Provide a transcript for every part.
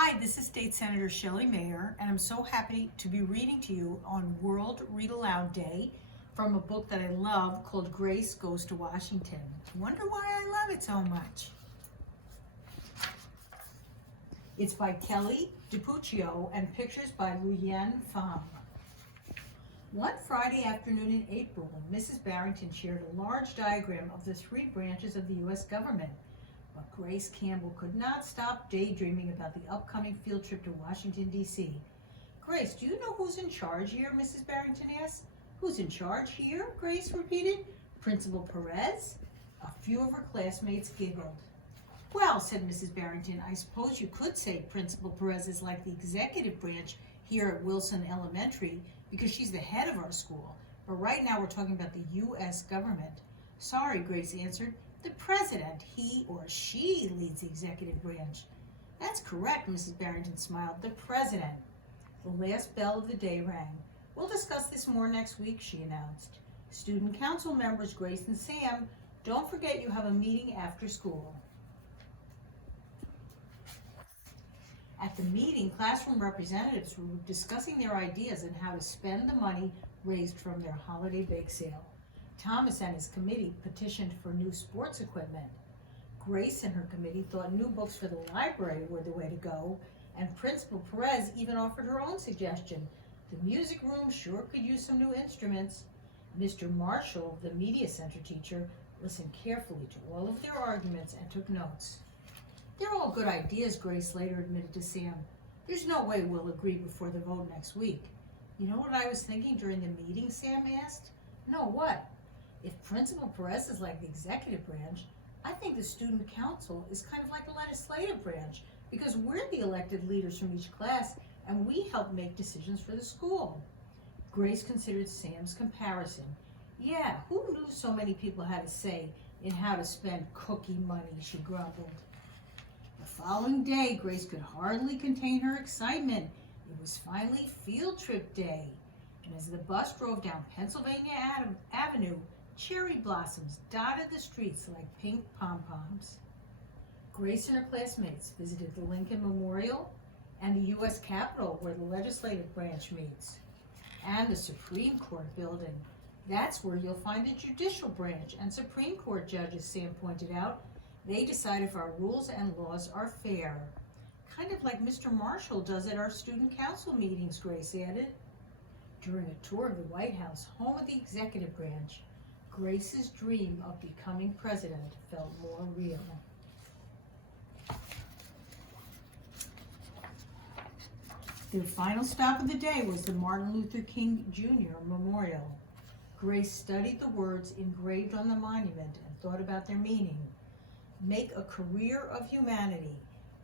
Hi, this is State Senator Shelley Mayer, and I'm so happy to be reading to you on World Read Aloud Day from a book that I love called Grace Goes to Washington. Wonder why I love it so much. It's by Kelly DiPucchio and pictures by LeUyen Pham. One Friday afternoon in April, Mrs. Barrington shared a large diagram of the three branches of the U.S. government. But Grace Campbell could not stop daydreaming about the upcoming field trip to Washington, D.C. Grace, do you know who's in charge here? Mrs. Barrington asked. Who's in charge here? Grace repeated. Principal Perez? A few of her classmates giggled. Well, said Mrs. Barrington, I suppose you could say Principal Perez is like the executive branch here at Wilson Elementary because she's the head of our school. But right now we're talking about the U.S. government. Sorry, Grace answered. The president, he or she leads the executive branch. That's correct, Mrs. Barrington smiled. The president. The last bell of the day rang. We'll discuss this more next week, she announced. Student council members Grace and Sam, don't forget you have a meeting after school. At the meeting, classroom representatives were discussing their ideas on how to spend the money raised from their holiday bake sale. Thomas and his committee petitioned for new sports equipment. Grace and her committee thought new books for the library were the way to go, and Principal Perez even offered her own suggestion. The music room sure could use some new instruments. Mr. Marshall, the media center teacher, listened carefully to all of their arguments and took notes. They're all good ideas, Grace later admitted to Sam. There's no way we'll agree before the vote next week. You know what I was thinking during the meeting, Sam asked? No, what? If Principal Perez is like the executive branch, I think the student council is kind of like the legislative branch because we're the elected leaders from each class and we help make decisions for the school. Grace considered Sam's comparison. Yeah, who knew so many people had a say in how to spend cookie money, she grumbled. The following day, Grace could hardly contain her excitement. It was finally field trip day, and as the bus drove down Pennsylvania Avenue, cherry blossoms dotted the streets like pink pom-poms. Grace and her classmates visited the Lincoln Memorial and the U.S. Capitol where the legislative branch meets, and the Supreme Court building. That's where you'll find the judicial branch and Supreme Court judges, Sam pointed out. They decide if our rules and laws are fair. Kind of like Mr. Marshall does at our student council meetings, Grace added. During a tour of the White House, home of the executive branch, Grace's dream of becoming president felt more real. Their final stop of the day was the Martin Luther King Jr. Memorial. Grace studied the words engraved on the monument and thought about their meaning. Make a career of humanity.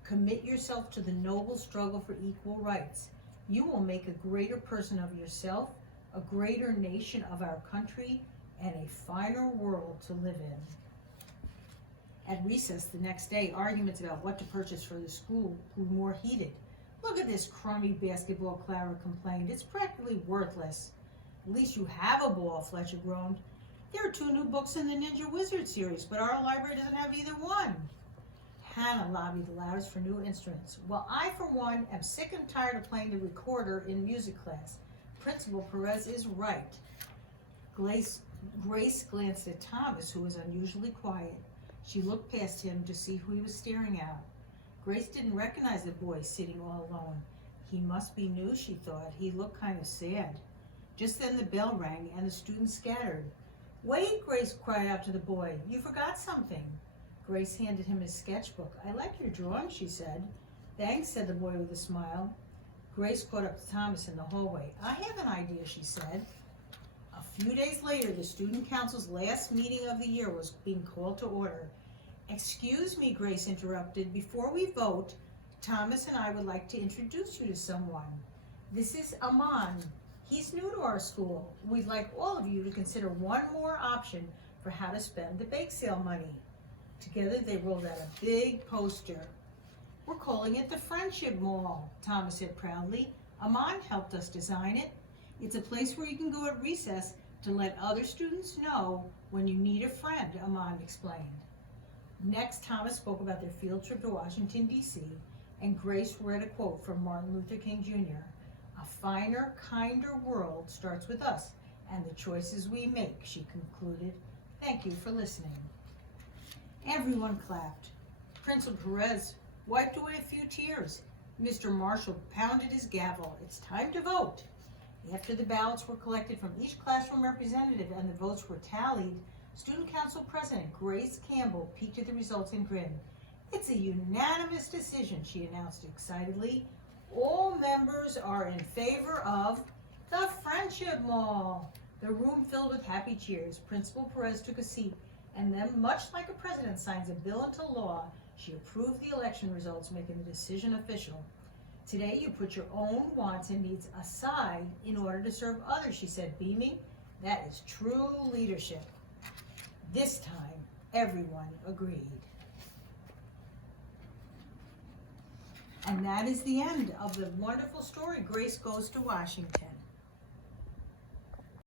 Commit yourself to the noble struggle for equal rights. You will make a greater person of yourself, a greater nation of our country, and a finer world to live in. At recess the next day, arguments about what to purchase for the school grew more heated. Look at this crummy basketball, Clara complained. It's practically worthless. At least you have a ball, Fletcher groaned. There are 2 new books in the Ninja Wizard series, but our library doesn't have either one. Hannah lobbied the loudest for new instruments. Well, I, for one, am sick and tired of playing the recorder in music class. Principal Perez is right. Grace glanced at Thomas, who was unusually quiet. She looked past him to see who he was staring at. Grace didn't recognize the boy sitting all alone. He must be new, she thought. He looked kind of sad. Just then the bell rang and the students scattered. Wait, Grace cried out to the boy. You forgot something. Grace handed him his sketchbook. I like your drawing, she said. Thanks, said the boy with a smile. Grace caught up to Thomas in the hallway. I have an idea, she said. A few days later, the student council's last meeting of the year was being called to order. Excuse me, Grace interrupted. Before we vote, Thomas and I would like to introduce you to someone. This is Aman. He's new to our school. We'd like all of you to consider one more option for how to spend the bake sale money. Together they rolled out a big poster. We're calling it the Friendship Mall, Thomas said proudly. Aman helped us design it. It's a place where you can go at recess to let other students know when you need a friend, Aman explained. Next, Thomas spoke about their field trip to Washington, D.C., and Grace read a quote from Martin Luther King Jr. "A finer, kinder world starts with us and the choices we make," she concluded. Thank you for listening. Everyone clapped. Principal Perez wiped away a few tears. Mr. Marshall pounded his gavel. It's time to vote. After the ballots were collected from each classroom representative and the votes were tallied, Student Council President Grace Campbell peeked at the results and grinned. "It's a unanimous decision," she announced excitedly. "All members are in favor of the Friendship Mall." The room filled with happy cheers. Principal Perez took a seat, and then, much like a president signs a bill into law, she approved the election results, making the decision official. "Today you put your own wants and needs aside in order to serve others," she said, beaming. "That is true leadership." This time, everyone agreed. And that is the end of the wonderful story, Grace Goes to Washington.